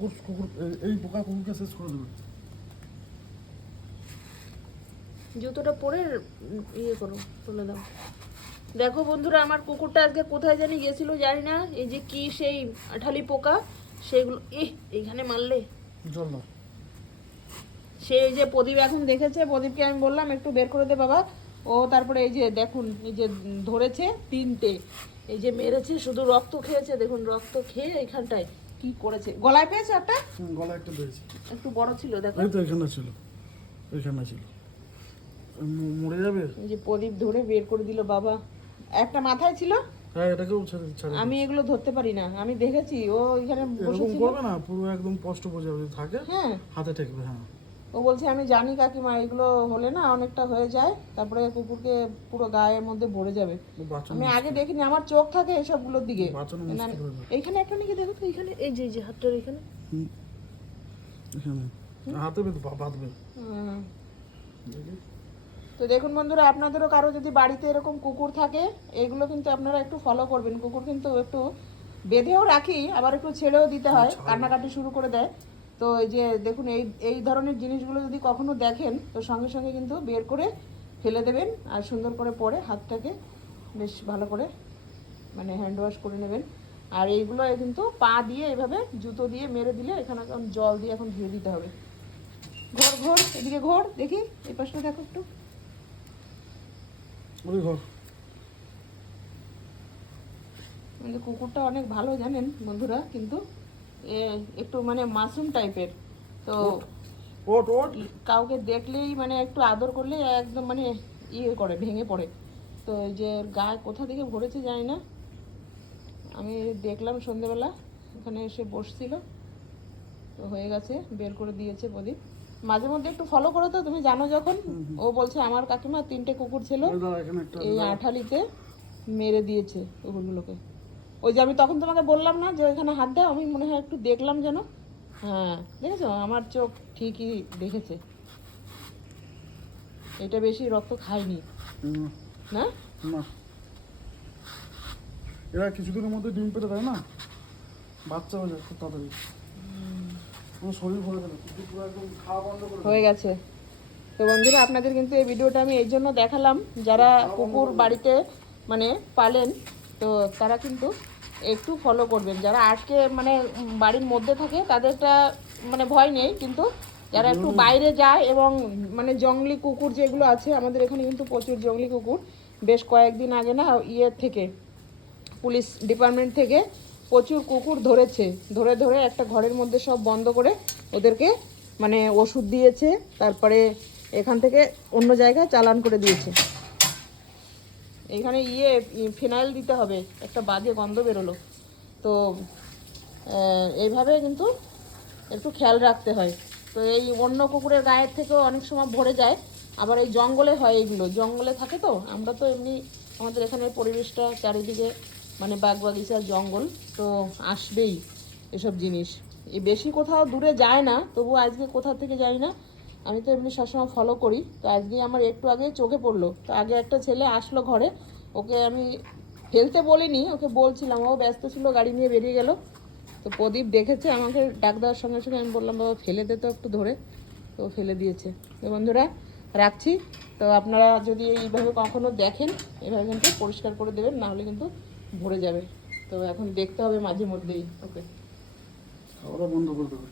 কুকুর কুকুর এই পোকা কুকুরকে শেষ করে দেবে। জুতোটা পরে ইয়ে করো, তুলে দাও। দেখো বন্ধুরা, আমার কুকুরটা আজকে কোথায় জানি গেছিল জানি না, এই যে কি সেই আঠালি পোকা সেগুলো এইখানে মারলে। জল দাও। সেই যে প্রদীপ এখন দেখেছে, প্রদীপকে আমি বললাম একটু বের করে দে বাবা। ও তারপরে এই যে দেখুন, এই যে ধরেছে 3টে, এই যে মেরেছে, শুধু রক্ত খেয়েছে। দেখুন রক্ত খেয়ে এইখানটায় কি করেছে। গলায় পেয়েছে একটা, গলা একটা পেয়েছে, একটু বড় ছিল দেখো। এই তো এখানে ছিল, এখানে ছিল, মরে যাবে। এই যে প্রদীপ ধরে বের করে দিল বাবা। একটা মাথায় ছিল। হ্যাঁ, এটাকেও ছেড়ে আমি এগুলো ধরতে পারি না, আমি দেখেছি ও এখানে এরকম বসেছিল। করবে না, পুরো একদম স্পষ্ট বোঝা যাবে থাকে। হ্যাঁ, হাতে ঠেকবে। হ্যাঁ, ও বলছে আমি জানি কাকিমা, এগুলো হলে না অনেকটা হয়ে যায়, তারপরে কুকুরকে পুরো গায়ের মধ্যে ভরে যাবে। বাঁচানো আমি আগে দেখিনি, আমার চোখ থাকে এসবগুলোর দিকে। বাঁচানো না, মুশকিল হয়ে যাবে। এইখানে একটা নাকি দেখো তো, এইখানে এই যে এই যে হাতটার এখানে। এখানে হাতে বাঁধবে। হুম। দেখি। তো দেখুন বন্ধুরা, আপনাদেরও কারো যদি বাড়িতে এরকম কুকুর থাকে, এগুলো কিন্তু আপনারা একটু ফলো করবেন। কুকুর কিন্তু একটু বেঁধেও রাখি, আবার একটু ছেড়েও দিতে হয়, কান্নাকাটি শুরু করে দেয়। তো এই যে দেখুন, এই এই ধরনের জিনিসগুলো যদি কখনো দেখেন, তো সঙ্গে সঙ্গে কিন্তু বের করে ফেলে দেবেন, আর সুন্দর করে পরে হাতটাকে বেশ ভালো করে মানে হ্যান্ড ওয়াশ করে নেবেন। আর এইগুলো কিন্তু পা দিয়ে এভাবে জুতো দিয়ে মেরে দিলে এখানে এখন জল দিয়ে এখন ধুয়ে দিতে হবে। ঘোর ঘোর, এদিকে ঘোর, দেখি এই পাশটা দেখো একটু। ওই ঘর। মানে কুকুরটা অনেক ভালো জানেন বন্ধুরা, কিন্তু একটু মানে মাসুম টাইপের। তো ওট ওট। কাউকে দেখলেই মানে একটু আদর করলে একদম মানে ইয়ে করে, ভেঙে পড়ে। তো এই যে গায়ে কোথা থেকে ভরেছে জানি না, আমি দেখলাম সন্ধেবেলা এখানে এসে বসছিল, তো হয়ে গেছে, বের করে দিয়েছে প্রদীপ। মাঝে মধ্যে একটু ফলো করো তো, তুমি জানো যখন। ও বলছে আমার কাকিমা 3টে কুকুর ছিল, এখানে একটা এই আঠালিতে মেরে দিয়েছে কুকুরগুলোকে। ওই যে আমি তখন তোমাকে বললাম না যে ওইখানে হাত দাও, আমি মনে হয় একটু দেখলাম যেন। হ্যাঁ, দেখেছো, আমার চোখ ঠিকই দেখেছে। এটা বেশি রক্ত খায়নি না। না, এরা কিছুদিনের মধ্যে ডিম পেটে দেয় না, বাচ্চা হয়ে যায় খুব তাড়াতাড়ি। পুরো শরীর ভরে গেল, পুরো একদম খাওয়া বন্ধ করে হয়ে গেছে। তো বন্ধুরা, আপনাদের কিন্তু এই ভিডিওটা আমি এই জন্য দেখালাম, যারা কুকুর বাড়িতে মানে পালেন, তো তারা কিন্তু একটু ফলো করবেন। যারা আটকে মানে বাড়ির মধ্যে থাকে তাদেরটা মানে ভয় নেই, কিন্তু যারা একটু বাইরে যায় এবং মানে জঙ্গলি কুকুর যেগুলো আছে, আমাদের এখানে কিন্তু প্রচুর জঙ্গলি কুকুর। বেশ কয়েকদিন আগে না ইয়ের থেকে, পুলিশ ডিপার্টমেন্ট থেকে প্রচুর কুকুর ধরেছে, ধরে ধরে একটা ঘরের মধ্যে সব বন্ধ করে ওদেরকে মানে ওষুধ দিয়েছে, তারপরে এখান থেকে অন্য জায়গায় চালান করে দিয়েছে। এইখানে ফিনাইল দিতে হবে, একটা বাজে গন্ধ বেরোলো। তো এইভাবে কিন্তু একটু খেয়াল রাখতে হয়। তো এই অন্য কুকুরের গায়ের থেকেও অনেক সময় ভরে যায়, আবার এই জঙ্গলে হয়, এইগুলো জঙ্গলে থাকে। তো আমরা তো এমনি আমাদের এখানের পরিবেশটা চারিদিকে মানে বাগবাগিচা জঙ্গল, তো আসবেই এসব জিনিস। এই বেশি কোথাও দূরে যায় না, তবু আজকে কোথা থেকে জানি না, আমি তো এমনি সবসময় ফলো করি। তো আজকে আমার একটু আগে চোখে পড়লো। তো আগে একটা ছেলে আসলো ঘরে, ওকে আমি ফেলতে বলিনি, ওকে বলছিলাম, ও ব্যস্ত ছিল, গাড়ি নিয়ে বেরিয়ে গেল। তো প্রদীপ দেখেছে আমাকে ডাক দেওয়ার সঙ্গে সঙ্গে, আমি বললাম বাবা ফেলে দে তো একটু ধরে, তো ফেলে দিয়েছে। তো বন্ধুরা রাখছি। তো আপনারা যদি এইভাবে কখনো দেখেন, এভাবে কিন্তু পরিষ্কার করে দেবেন, নাহলে কিন্তু ভরে যাবে। তো এখন দেখতে হবে মাঝে মধ্যেই ওকে। খাওয়া বন্ধ করে দেবে।